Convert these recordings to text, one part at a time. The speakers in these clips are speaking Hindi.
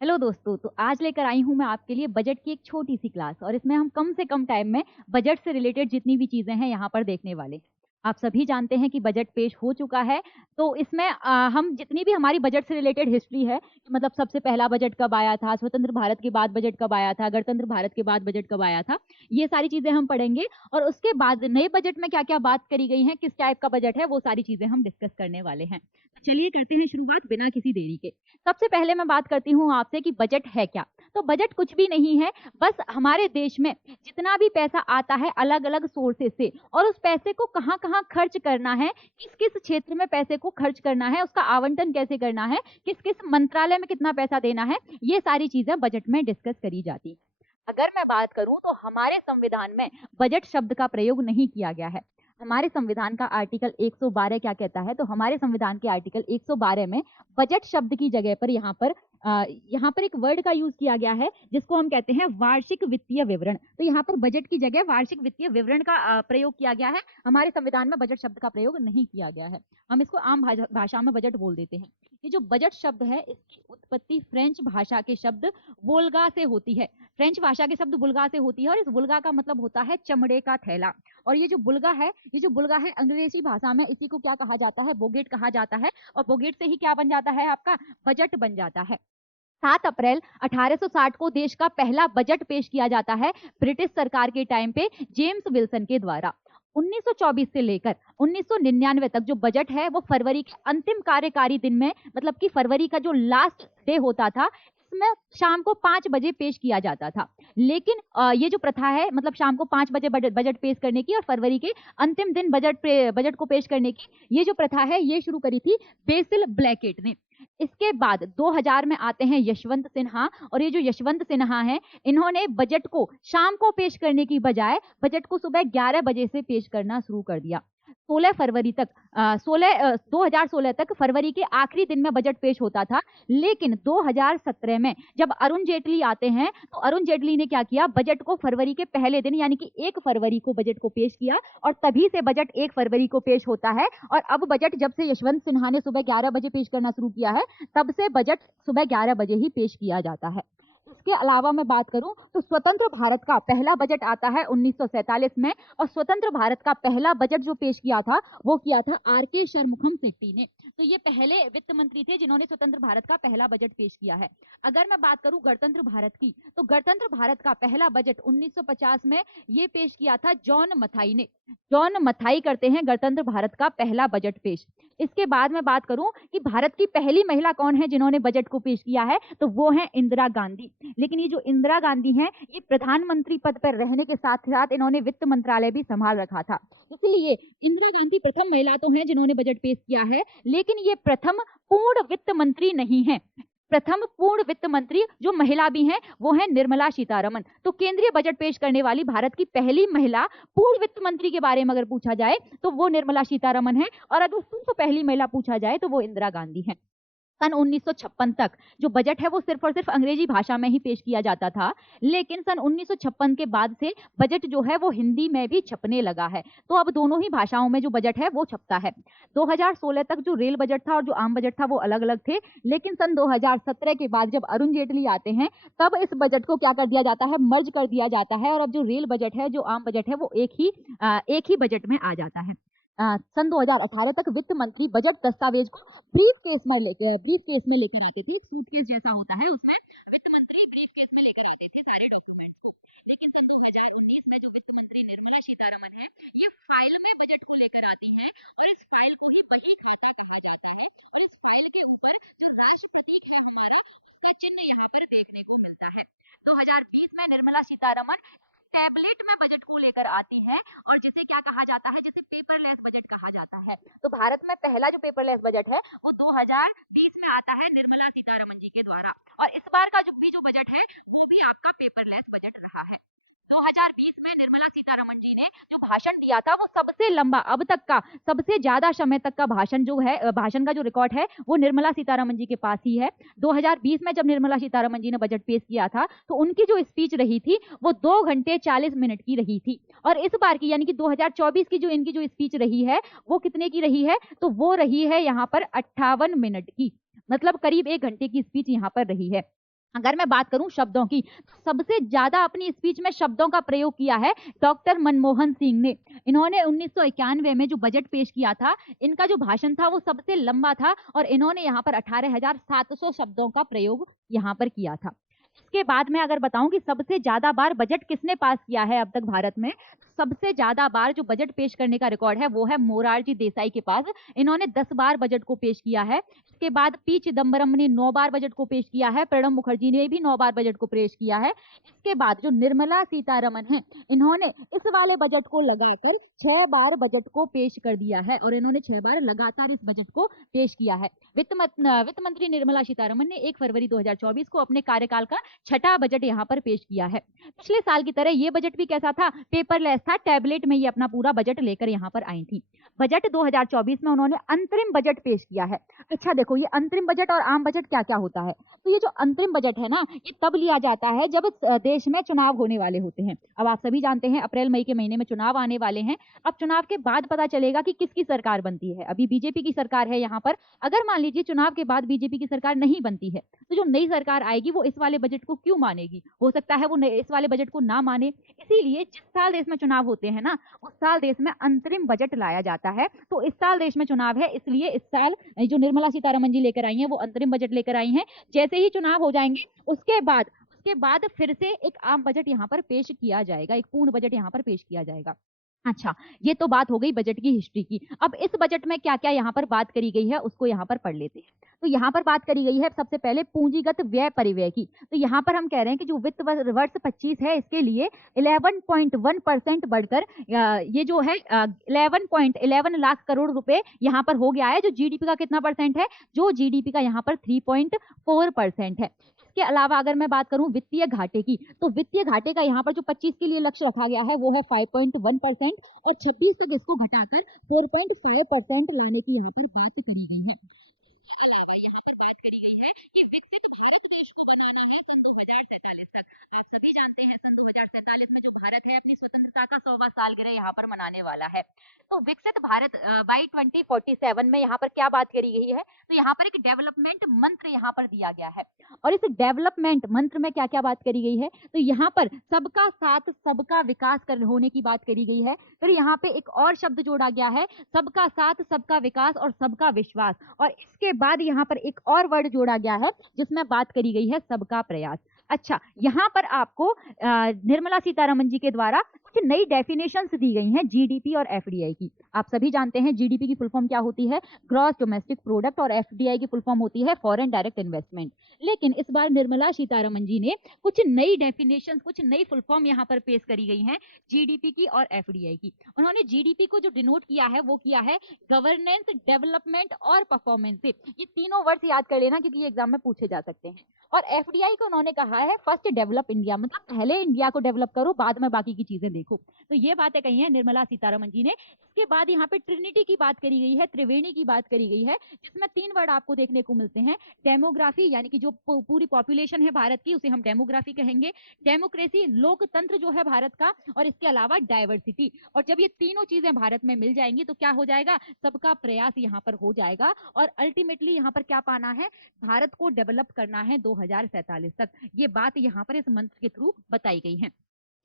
हेलो दोस्तों, तो आज लेकर आई हूँ मैं आपके लिए बजट की एक छोटी सी क्लास और इसमें हम कम से कम टाइम में बजट से रिलेटेड जितनी भी चीज़ें हैं यहाँ पर देखने वाले। आप सभी जानते हैं कि बजट पेश हो चुका है, तो इसमें हम जितनी भी हमारी बजट से रिलेटेड हिस्ट्री है, कि मतलब सबसे पहला बजट कब आया था, स्वतंत्र भारत के बाद बजट कब आया था, गणतंत्र भारत के बाद बजट कब आया था, ये सारी चीज़ें हम पढ़ेंगे और उसके बाद नए बजट में क्या-क्या बात करी गई है, किस टाइप का बजट है, वो सारी चीज़ें हम डिस्कस करने वाले हैं। तो चलिए करते हैं शुरुआत बिना किसी देरी के। सबसे पहले मैं बात करती हूँ आपसे कि बजट है क्या? तो बजट कुछ भी नहीं है, बस हमारे देश में जितना भी पैसा आता है अलग-अलग सोर्सेस से और उस पैसे को कहाँ-कहाँ खर्च करना है, किस-किस क्षेत्र में पैसे को खर्च करना है, उसका आवंटन कैसे करना है, किस-किस मंत्रालय में कितना पैसा देना है, ये सारी चीज़ें बजट में डिस्कस करी जाती हैं। अगर मैं बात करूँ तो हमारे संविधान में बजट शब्द का प्रयोग नहीं किया गया है। हमारे संविधान का आर्टिकल 112 क्या कहता है? तो हमारे संविधान के आर्टिकल 112 में बजट शब्द की जगह पर यहाँ पर एक वर्ड का यूज़ किया गया है जिसको हम कहते हैं वार्षिक वित्तीय विवरण। तो यहाँ पर बजट की जगह वार्षिक वित्तीय विवरण का प्रयोग किया गया है। हमारे संविधान में बजट शब्द का प्रयोग नहीं किया गया है। हम इसको आम भाषा में बजट बोल देते हैं। ये जो बजट शब्द है इसकी उत्पत्ति फ्रेंच भाषा के शब्द वोल्गा से होती है। फ्रेंच भाषा के शब्द बुल्गा से होती है और इस बुल्गा का मतलब होता है चमड़े का थैला। और ये जो बुल्गा है अंग्रेजी भाषा में इसी को क्या कहा जाता है? बोगेट कहा जाता है और बोगेट से ही क्या बन जाता है आपका? बजट बन जाता है। 7 अप्रैल 1860 को देश का पहला बजट पेश किया जाता है ब्रिटिश सरकार के टाइम पे जेम्स विल्सन के द्वारा। 1924 से लेकर 1999 तक जो बजट है वो फरवरी के अंतिम कार्यकारी दिन में मतलब कि फरवरी का जो लास्ट डे होता था इसमें शाम को 5 बजे पेश किया जाता था। लेकिन ये जो प्रथा है मतलब शाम को 5 बजे बजट पेश करने की और फरवरी के अंतिम दिन बजट को पेश करने की ये जो प्रथा है ये शुरू करी थी बेसिल ब्लैकेट ने। इसके बाद 2000 में आते हैं यशवंत सिन्हा और ये जो यशवंत सिन्हा हैं इन्होंने बजट को शाम को पेश करने की बजाय बजट को सुबह 11 बजे से पेश करना शुरू कर दिया। 16 फरवरी तक 2016 तक फरवरी के आखिरी दिन में बजट पेश होता था। लेकिन 2017 में जब अरुण जेटली आते हैं तो अरुण जेटली ने क्या किया बजट को फरवरी के पहले दिन यानी कि 1 फरवरी को बजट को पेश किया और तभी से बजट 1 फरवरी को पेश होता है। और अब बजट जब से यशवंत सिन्हा ने सुबह 11 बजे पेश करना शुरू किया है तब से बजट सुबह 11 बजे ही पेश किया जाता है। इसके अलावा मैं बात करूं तो स्वतंत्र भारत का पहला बजट आता है 1947 में और स्वतंत्र भारत का पहला बजट जो पेश किया था वो किया था आर.के. शर्मुखम शेट्टी ने। तो ये पहले वित्त मंत्री थे जिन्होंने स्वतंत्र भारत का पहला बजट पेश किया है। अगर मैं बात करूं गणतंत्र भारत की तो गणतंत्र भारत का पहला बजट 1950 में ये पेश किया था जॉन मथाई ने। जॉन मथाई करते हैं गणतंत्र भारत का पहला बजट पेश। इसके बाद मैं बात करूं कि भारत की पहली महिला कौन है जिन्होंने बजट को पेश किया है तो वो है इंदिरा गांधी। लेकिन ये जो इंदिरा गांधी हैं ये प्रधानमंत्री पद पर रहने के साथ साथ इन्होंने वित्त मंत्रालय भी संभाल रखा था। इसलिए इंदिरा गांधी प्रथम महिला तो हैं जिन्होंने बजट पेश किया है लेकिन ये प्रथम पूर्ण वित्त मंत्री नहीं है। प्रथम पूर्ण वित्त मंत्री जो महिला भी हैं वो है निर्मला सीतारमन। तो केंद्रीय बजट पेश करने वाली भारत की पहली महिला पूर्ण वित्त मंत्री के बारे में अगर पूछा जाए तो वो निर्मला सीतारमन है और अगर उससे पहली महिला पूछा जाए तो वो इंदिरा गांधी है। सन 1956 तक जो बजट है वो सिर्फ और सिर्फ अंग्रेजी भाषा में ही पेश किया जाता था। लेकिन सन 1956 के बाद से बजट जो है वो हिंदी में भी छपने लगा है। तो अब दोनों ही भाषाओं में जो बजट है वो छपता है। 2016 तक जो रेल बजट था और जो आम बजट था वो अलग-अलग थे। लेकिन सन 2017 के बाद जब अरुण जेटली आते हैं तब इस बजट को क्या कर दिया जाता है मर्ज कर दिया जाता है और अब जो रेल बजट है जो आम बजट है वो एक ही बजट में आ जाता है। सन 2018 तक वित्त मंत्री बजट दस्तावेज को ब्रीफ केस में लेकर आते थे। सूटकेस जैसा होता है उसमें वित्त मंत्री ब्रीफ केस में लेकर आते थे सारे डॉक्यूमेंट्स को। लेकिन सन 2019 में जो वित्त मंत्री निर्मला सीतारमन है ये फाइल में बजट को लेकर आती है और इस फाइल को ही बही खाता कहे जाते हैं। और इस फाइल के ऊपर जो राष्ट्र प्रतीक है हमारा उसका चिन्ह यहाँ पर देखने को मिलता है। 2020 में निर्मला सीतारमन टैबलेट में बजट को लेकर आती है और जिसे क्या कहा जाता है जिसे पेपरलेस बजट कहा जाता है। तो भारत में पहला जो पेपरलेस बजट है वो 2020 में आता है निर्मला सीतारमन जी के द्वारा और इस बार का जो बजट है वो भी आपका पेपरलेस बजट रहा है। 2020 में निर्मला सीतारमन जी ने जो भाषण दिया था वो सबसे लंबा अब तक का सबसे ज्यादा समय तक का भाषण जो है भाषण का जो रिकॉर्ड है वो निर्मला सीतारमन जी के पास ही है। 2020 में जब निर्मला सीतारमन जी ने बजट पेश किया था तो उनकी जो स्पीच रही थी वो 2 घंटे 40 मिनट की रही थी और इस बार की यानी कि 2024 की जो इनकी जो स्पीच रही है वो कितने की रही है तो वो रही है यहाँ पर 58 मिनट की। मतलब करीब 1 घंटे की स्पीच यहाँ पर रही है। अगर मैं बात करूं शब्दों की, तो सबसे ज्यादा अपनी स्पीच में शब्दों का प्रयोग किया है डॉक्टर मनमोहन सिंह ने। इन्होंने 1991 में जो बजट पेश किया था, इनका जो भाषण था वो सबसे लंबा था और इन्होंने यहाँ पर 18,700 शब्दों का प्रयोग यहाँ पर किया था। इसके बाद मैं अगर बताऊं कि सबसे ज्यादा बार बजट किसने पास किया है अब तक भारत में, सबसे ज्यादा बार जो बजट पेश करने का रिकॉर्ड है वो है मोरारजी देसाई के पास। इन्होंने 10 बार बजट को पेश किया है। इसके बाद पी चिदम्बरम ने 9 बार बजट को पेश किया है। प्रणब मुखर्जी ने भी 9 बार बजट को पेश किया है। इसके बाद जो निर्मला सीतारमन है, इन्होंने इस वाले बजट को लगाकर 6 बार बजट को पेश कर दिया है और इन्होंने 6 बार लगातार इस बजट को पेश किया है। वित्त मंत्री निर्मला सीतारमन ने 1 फरवरी 2024 को अपने कार्यकाल का छठा बजट यहाँ पर पेश किया है। पिछले साल की तरह ये बजट भी कैसा था, पेपरलेस था, टैबलेट में ये अपना पूरा बजट लेकर यहाँ पर आई थी। बजट 2024 में उन्होंने अंतरिम बजट पेश किया है। अच्छा देखो, ये अंतरिम बजट और आम बजट क्या क्या होता है। तो ये जो अंतरिम बजट है ना, ये तब लिया जाता है जब देश में चुनाव होने वाले होते हैं। अब आप सभी जानते हैं अप्रैल मई के महीने में चुनाव आने वाले हैं। अब चुनाव के बाद पता चलेगा कि किसकी सरकार बनती है। अभी बीजेपी की सरकार है यहाँ पर। अगर मान लीजिए चुनाव के बाद बीजेपी की सरकार नहीं बनती है, तो जो नई सरकार आएगी वो इस वाले बजट को क्यों मानेगी। हो सकता है वो इस वाले बजट को ना माने। इसीलिए जिस साल देश में चुनाव होते हैं ना, उस साल देश में अंतरिम बजट लाया जाता है। तो इस साल देश में चुनाव है, इसलिए इस साल जो निर्मला सीतारमन जी लेकर आई हैं वो अंतरिम बजट लेकर आई हैं। जैसे ही चुनाव हो जाएंगे उसके बाद फिर से एक आम बजट यहाँ पर पेश किया जाएगा, एक पूर्ण बजट यहाँ पर पेश किया जाएगा। अच्छा, ये तो बात हो गई बजट की हिस्ट्री की। अब इस बजट में क्या क्या यहाँ पर बात करी गई है उसको यहाँ पर पढ़ लेते हैं। तो यहाँ पर बात करी गई है सबसे पहले पूंजीगत व्यय परिव्यय की। तो यहाँ पर हम कह रहे हैं कि जो वित्त वर्ष 25 है इसके लिए 11.1% बढ़कर ये जो है 11 लाख करोड़ रुपए यहाँ पर हो गया है। जो जीडीपी का कितना परसेंट है, जो जीडीपी का यहाँ पर 3.4% है। इसके अलावा अगर मैं बात करूं वित्तीय घाटे की, तो वित्तीय घाटे का यहाँ पर जो 25 के लिए लक्ष्य रखा गया है वो है 5.1% और 26 तक इसको घटाकर 4.5% लाने की यहाँ पर बात करी गई है। इसके अलावा यहाँ पर बात करी गई है कि विकसित भारत देश को बनाना है सन 2047 तक। आप सभी जानते हैं सन 2047 में जो भारत है अपनी स्वतंत्रता का 100वां सालगिरह यहाँ पर मनाने वाला है। तो विकसित भारत बाई 2047 में यहाँ पर क्या बात करी गई है, तो यहाँ पर एक डेवलपमेंट मंत्र यहाँ पर दिया गया है। और इस डेवलपमेंट मंत्र में क्या क्या बात करी गई है, तो यहाँ पर सबका साथ सबका विकास होने की बात करी गई है। फिर यहाँ पे एक और शब्द जोड़ा गया है, सबका साथ सबका विकास और सबका विश्वास। और इसके बाद यहाँ पर एक और वर्ड जोड़ा गया है जिसमें बात करी गई है सबका प्रयास। अच्छा, यहाँ पर आपको निर्मला सीतारमन जी के द्वारा कुछ नई डेफिनेशंस दी गई हैं जीडीपी और एफडीआई की। आप सभी जानते हैं जीडीपी की फुल फॉर्म क्या होती है, ग्रॉस डोमेस्टिक प्रोडक्ट, और एफडीआई की फुल फॉर्म होती है फॉरेन डायरेक्ट इन्वेस्टमेंट। लेकिन इस बार निर्मला सीतारमन जी ने कुछ नई डेफिनेशंस, कुछ नई फुल फॉर्म यहाँ पर पेश करी गई हैं जीडीपी की और एफडीआई की। उन्होंने जीडीपी को जो डिनोट किया है वो किया है गवर्नेंस, डेवलपमेंट और परफॉर्मेंस। ये तीनों वर्ड्स याद कर लेना क्योंकि एग्जाम में पूछे जा सकते हैं। और एफडीआई को उन्होंने कहा है फर्स्ट डेवलप इंडिया, मतलब पहले इंडिया को डेवलप करो बाद में बाकी की चीजें देखो। तो ये बातें कही है निर्मला सीतारमन जी ने। इसके बाद यहाँ पे ट्रिनिटी की बात करी गई है, त्रिवेणी की बात करी गई है, जिसमें 3 वर्ड आपको देखने को मिलते हैं। डेमोग्राफी, यानी कि जो पूरी पॉपुलेशन है भारत की उसे हम डेमोग्राफी कहेंगे। डेमोक्रेसी, लोकतंत्र जो है भारत का, और इसके अलावा डाइवर्सिटी। और जब ये तीनों चीजें भारत में मिल जाएंगी तो क्या हो जाएगा, सबका प्रयास यहाँ पर हो जाएगा। और अल्टीमेटली यहाँ पर क्या पाना है, भारत को डेवलप करना है 2047 तक। ये बात यहाँ पर इस मंत्र के थ्रू बताई गई है।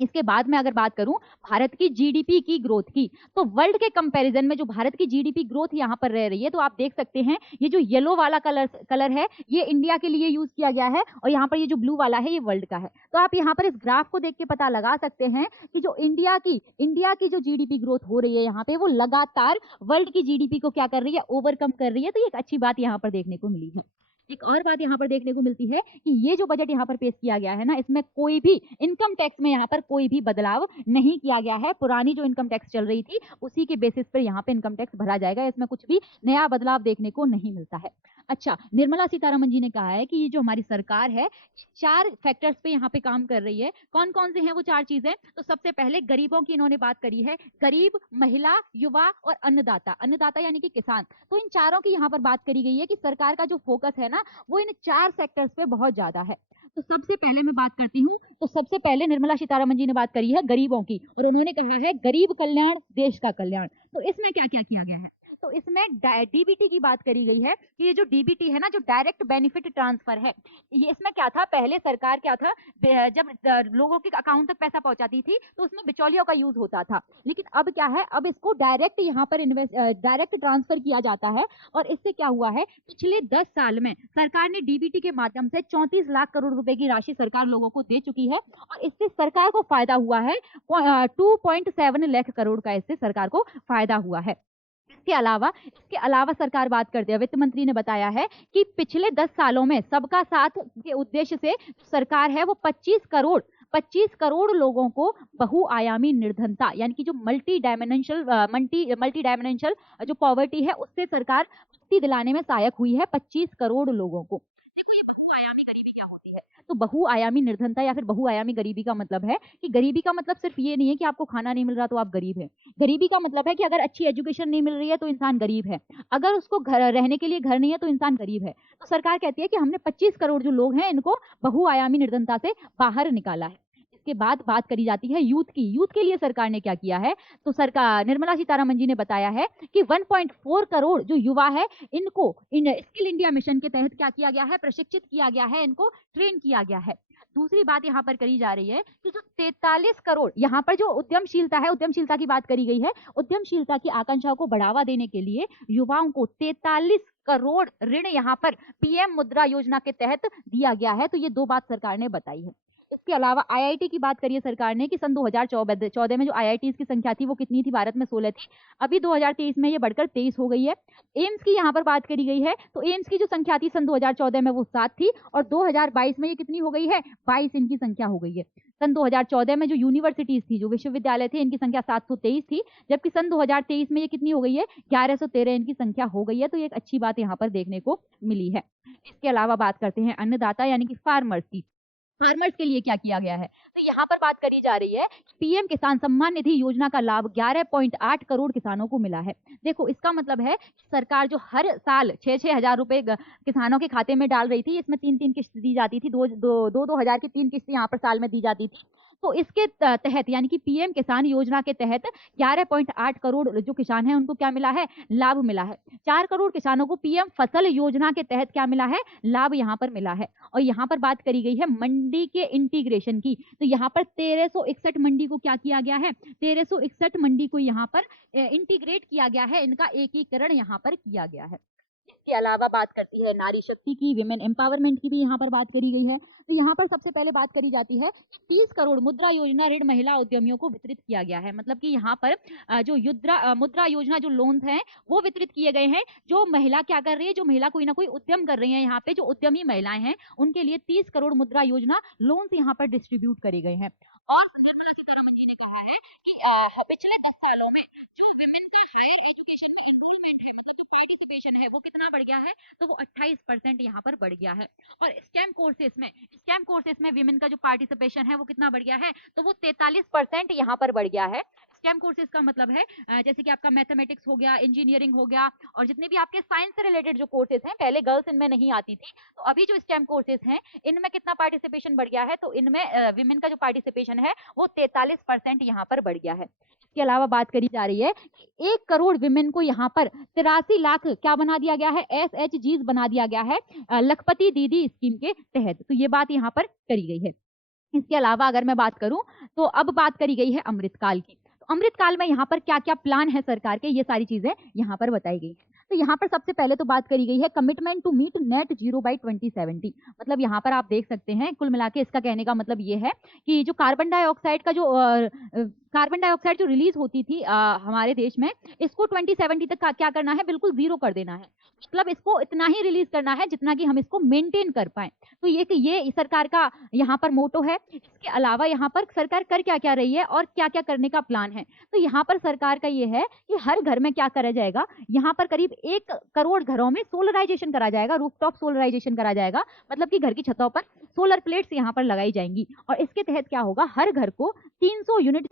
इसके बाद में अगर बात करूं भारत की जीडीपी की ग्रोथ की, तो वर्ल्ड के कंपैरिजन में जो भारत की जीडीपी ग्रोथ यहां पर रह रही है, तो आप देख सकते हैं ये जो येलो वाला कलर है ये इंडिया के लिए यूज किया गया है, और यहाँ पर ये जो ब्लू वाला है ये वर्ल्ड का है। तो आप यहाँ पर इस ग्राफ को देख के पता लगा सकते हैं कि जो इंडिया की जो जीडीपी ग्रोथ हो रही है यहाँ पे, वो लगातार वर्ल्ड की जीडीपी को क्या कर रही है, ओवरकम कर रही है। तो ये एक अच्छी बात यहाँ पर देखने को मिली है। एक और बात यहाँ पर देखने को मिलती है कि ये जो बजट यहाँ पर पेश किया गया है ना, इसमें कोई भी इनकम टैक्स में यहाँ पर कोई भी बदलाव नहीं किया गया है। पुरानी जो इनकम टैक्स चल रही थी उसी के बेसिस पर यहाँ पे इनकम टैक्स भरा जाएगा। इसमें कुछ भी नया बदलाव देखने को नहीं मिलता है। अच्छा, निर्मला सीतारमन जी ने कहा है कि ये जो हमारी सरकार है 4 फैक्टर्स पे यहाँ पे काम कर रही है। कौन कौन से हैं वो 4 चीजें, तो सबसे पहले गरीबों की इन्होंने बात करी है, गरीब, महिला, युवा और अन्नदाता। अन्नदाता यानी कि किसान। तो इन चारों की यहाँ पर बात करी गई है कि सरकार का जो फोकस है ना वो इन 4 सेक्टर्स पे बहुत ज्यादा है। तो सबसे पहले मैं बात करती हूँ, तो सबसे पहले निर्मला सीतारमन जी ने बात करी है गरीबों की, और उन्होंने कहा है गरीब कल्याण देश का कल्याण। तो इसमें क्या क्या किया गया है, तो इसमें डीबीटी की बात करी गई है कि ये जो डीबीटी है ना, जो डायरेक्ट बेनिफिट ट्रांसफर है, ये इसमें क्या था, पहले सरकार क्या था, जब लोगों के अकाउंट तक पैसा पहुंचाती थी तो उसमें बिचौलियों का यूज होता था, लेकिन अब क्या है, अब इसको डायरेक्ट यहाँ पर डायरेक्ट ट्रांसफर किया जाता है। और इससे क्या हुआ है, पिछले 10 साल में सरकार ने डीबीटी के माध्यम से 34 लाख करोड़ रुपए की राशि सरकार लोगों को दे चुकी है, और इससे सरकार को फायदा हुआ है 2.7 लाख करोड़ का, इससे सरकार को फायदा हुआ है। इसके अलावा सरकार बात करते हैं, वित्त मंत्री ने बताया है कि पिछले 10 सालों में सबका साथ के उद्देश्य से सरकार है वो 25 करोड़ लोगों को बहुआयामी निर्धनता, यानी कि जो मल्टी डायमेंशनल जो पॉवर्टी है, उससे सरकार मुक्ति दिलाने में सहायक हुई है 25 करोड़ लोगों को। देखो, ये बहुआयामी गरीबी क्या होती है, तो बहुआयामी निर्धनता या फिर बहुआयामी गरीबी का मतलब है कि गरीबी का मतलब सिर्फ ये नहीं है कि आपको खाना नहीं मिल रहा तो आप गरीब हैं। गरीबी का मतलब है कि अगर अच्छी एजुकेशन नहीं मिल रही है तो इंसान गरीब है, अगर उसको घर रहने के लिए घर नहीं है तो इंसान गरीब है। तो सरकार कहती है कि हमने 25 करोड़ जो लोग हैं इनको बहुआयामी निर्धनता से बाहर निकाला है। इसके बाद बात करी जाती है यूथ की। यूथ के लिए सरकार ने क्या किया है, तो सरकार, निर्मला सीतारमण जी ने बताया है कि 1.4 करोड़ जो युवा है इनको स्किल इंडिया मिशन के तहत क्या किया गया है, प्रशिक्षित किया गया है, इनको ट्रेन किया गया है। दूसरी बात यहाँ पर करी जा रही है कि जो 43 करोड़ यहाँ पर जो उद्यमशीलता है, उद्यमशीलता की बात करी गई है, उद्यमशीलता की आकांक्षाओं को बढ़ावा देने के लिए युवाओं को 43 करोड़ ऋण यहाँ पर पीएम मुद्रा योजना के तहत दिया गया है। तो ये दो बात सरकार ने बताई है। इसके अलावा आईआईटी की बात करिए सरकार ने कि सन 2014 में जो आईआईटीज की संख्या थी वो कितनी थी, भारत में 16 थी, अभी 2023 में ये बढ़कर 23 हो गई है। एम्स की यहाँ पर बात करी गई है, तो एम्स की जो संख्या थी सन 2014 में वो 7 थी, और 2022 में ये कितनी हो गई है, 22 इनकी संख्या हो गई है। सन 2014 में जो यूनिवर्सिटीज थी, जो विश्वविद्यालय थे, इनकी संख्या 723 थी, जबकि सन 2023 में ये कितनी हो गई है, 1113 इनकी संख्या हो गई है। तो ये एक अच्छी बात यहाँ पर देखने को मिली है। इसके अलावा बात करते हैं अन्नदाता यानी कि फार्मर्स की। फार्मर्स के लिए क्या किया गया है, तो यहाँ पर बात करी जा रही है कि पीएम किसान सम्मान निधि योजना का लाभ 11.8 करोड़ किसानों को मिला है। देखो, इसका मतलब है कि सरकार जो हर साल 6-6 हजार रुपए किसानों के खाते में डाल रही थी, इसमें 3-3 किस्त दी जाती थी, 2-2 हजार की 3 किस्त यहाँ पर साल में दी जाती थी। तो इसके तहत यानी कि पीएम किसान योजना के तहत 11.8 करोड़ जो किसान हैं उनको क्या मिला है, लाभ मिला है। 4 करोड़ किसानों को पीएम फसल योजना के तहत क्या मिला है, लाभ यहाँ पर मिला है। और यहाँ पर बात करी गई है मंडी के इंटीग्रेशन की, तो यहाँ पर 1361 मंडी को क्या किया गया है, 1361 मंडी को यहाँ पर इंटीग्रेट किया गया है, इनका एकीकरण यहाँ पर किया गया है। इसके अलावा बात करती है नारी शक्ति की, विमेन एम्पावरमेंट की भी यहाँ पर बात करी गई है। तो यहाँ पर सबसे पहले बात करी जाती है कि 30 करोड़ मुद्रा योजना ऋण महिला उद्यमियों को वितरित किया गया है। मतलब कि यहाँ पर जो मुद्रा योजना जो लोन्स हैं वो वितरित किए गए हैं। जो महिला क्या कर रही है, जो महिला कोई ना कोई उद्यम कर रही है, यहाँ पे जो उद्यमी महिलाएं हैं उनके लिए 30 करोड़ मुद्रा योजना लोन्स यहाँ पर डिस्ट्रीब्यूट करे गए हैं। और निर्मला सीतारमण जी ने कहा है कि पिछले 10 सालों में जो विमेन का हायर एजुकेशन की इंक्रीमेंट है, मतलब कि पार्टिसिपेशन है, वो कितना बढ़ गया है, तो वो 28% यहाँ पर बढ़ गया है। और स्टेम कोर्सेज में विमेन का जो पार्टिसिपेशन है वो कितना बढ़ गया है, तो वो 43% यहाँ पर बढ़ गया है। स्टेम कोर्सेज का मतलब है जैसे कि आपका मैथमेटिक्स हो गया, इंजीनियरिंग हो गया, और जितने भी आपके साइंस से रिलेटेड जो कोर्सेज हैं, पहले गर्ल्स इनमें नहीं आती थी, तो अभी जो स्टेम कोर्सेज हैं इनमें कितना पार्टिसिपेशन बढ़ गया है, तो इनमें विमेन का जो पार्टिसिपेशन है वो 43% यहाँ पर बढ़ गया है। इसके अलावा बात करी जा रही है कि 1 करोड़ विमेन को यहाँ पर 83 लाख क्या बना दिया गया है, SHGs बना दिया गया है लखपति दीदी स्कीम के तहत। तो ये बात यहाँ पर करी गई है। इसके अलावा अगर मैं बात करूं तो अब बात करी गई है अमृतकाल की। तो अमृतकाल में यहाँ पर क्या क्या प्लान है सरकार के, ये सारी चीजें यहाँ पर बताई गई है। तो यहाँ पर सबसे पहले तो बात करी गई है commitment to meet net zero by 2070। मतलब यहाँ पर आप देख सकते हैं, कुल मिला के इसका कहने का मतलब ये है कि जो कार्बन डाइऑक्साइड जो रिलीज होती थी हमारे देश में, इसको 2070 तक क्या करना है, बिल्कुल जीरो कर देना है। मतलब इसको इतना ही रिलीज करना है जितना कि हम इसको मेंटेन कर पाए। तो ये सरकार का यहाँ पर मोटो है। इसके अलावा यहाँ पर सरकार कर क्या क्या रही है और क्या क्या करने का प्लान है, तो यहाँ पर सरकार का ये है कि हर घर में क्या करा जाएगा, यहाँ पर करीब 1 करोड़ घरों में सोलराइजेशन करा जाएगा, रूफटॉप सोलराइजेशन करा जाएगा। मतलब कि घर की छतों पर सोलर प्लेट्स यहाँ पर लगाई जाएंगी, और इसके तहत क्या होगा, हर घर को 300 यूनिट